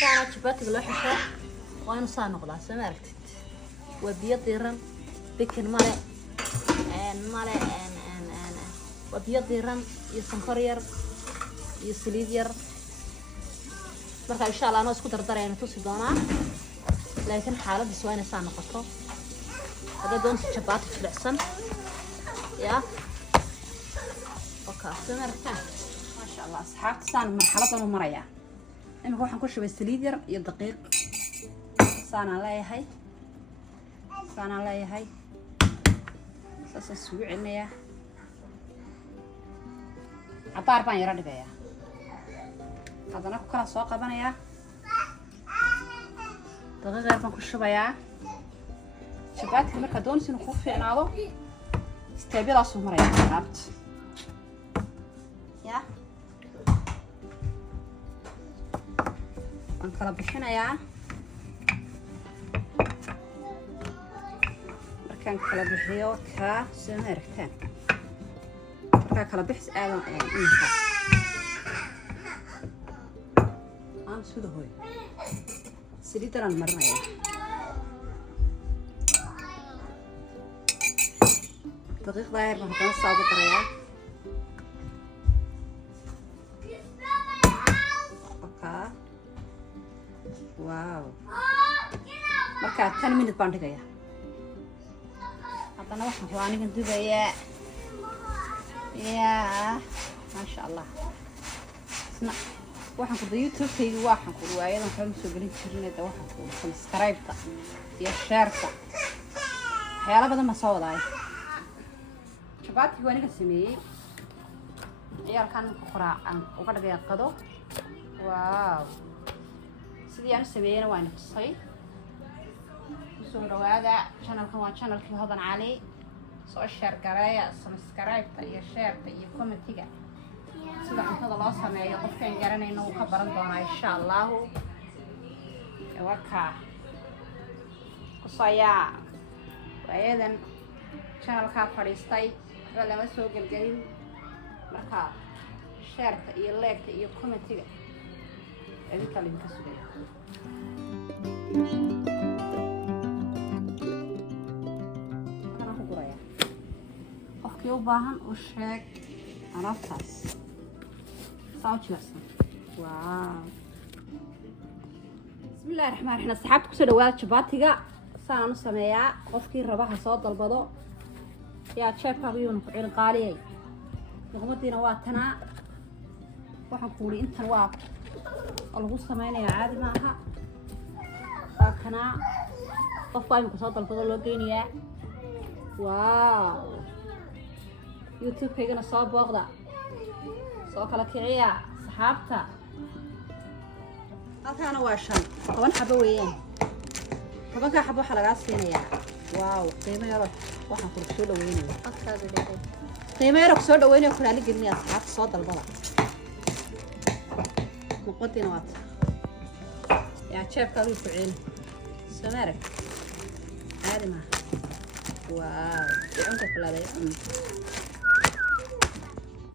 كانت شباك ذلوح الشاي وأنا صانق لا سمعت وبيض يرن بكن ملأ ملأ وبيض يرن يسنخرير يسليدير marka insha Allah aan isku dardarayna tusi doonaa laakiin xaaladda su'aana saan noqoto hada doon chapati fiicsan ya okay samarka ma sha Allah asxaabta saan marxaladan u maraya imika waxaan ku shubay saliid yar iyo daqiiq saan leeyahay saas suuq cinaya abaar baan yara dhigaya hadana ku kala soo qabanaya daqiiq baan ku shubaya shabaadka marka doonaysa inuu ku fiicnaado istaabiyadaas u maraya asxaabta ya aan kala bixinayaa markaan kala bixiyo ka soo maragtaan marka kala bixis aadan inta سوده هوي سليتر المرة يا دقيق ظاهر ما هتكون صعبة ترى اوكي واو مركا 10 minute baan dhigaya hadana waxaan ku aniga dubaya ya ma sha Allah waxaan ku YouTube-kayga waxaan ku riwaayadan kala soo galin jirnay waxaan ku subscribe-ta iyo share-ta waxyaalo badan ma soo wadaay chapati waan iga sameeyay ciyaalkan ku qoraan uga dhigay qado waaw sidii aan sameeyay waan tusay soo dhawaada channel-kan waa channel-kii Hodan Cali soo share gareeya subscribe-ta iyo share-ta iyo comment-iga sida cuntada loo sameeyo qofkan garanayna uu ka baran doonaa insha Allah waka kusaya waayadan channel-ka fadhiistay waxa lama soo galgalin marka share-ta iyo like-ta iyo comment-iga idinka linka sugay kana ku guraya qofkii u baahan u sheeg alaabtaas واو بسم الله الرحمن الرحيم صحابتي كسو dhawaad chapatiga saan u sameeyaa qofkii rabaha soo dalbado yaa chefka biyuun ku cilin qaaliyay luqmadiina waa tana waxaan ku wari intan waa lagu sameeyaa caadi ma aha waa kana qofka ay ku soo dalbado loo geyniyaa waaw YouTube-kaygana soo booqda soo kala kiciya saxaabta halkaana waa 10 xabo weeyaan 10 xabo waxa laga siinayaa waaw qiimo yar waxaan ku soo dhaweynaa afkaada dhigay qiimo yar ku soo dhaweynaa ku raali gelinayaa saxaabta soo dalbada muqadina waad yaa chefka uu ficil sameerek caadi ma waaw inta kala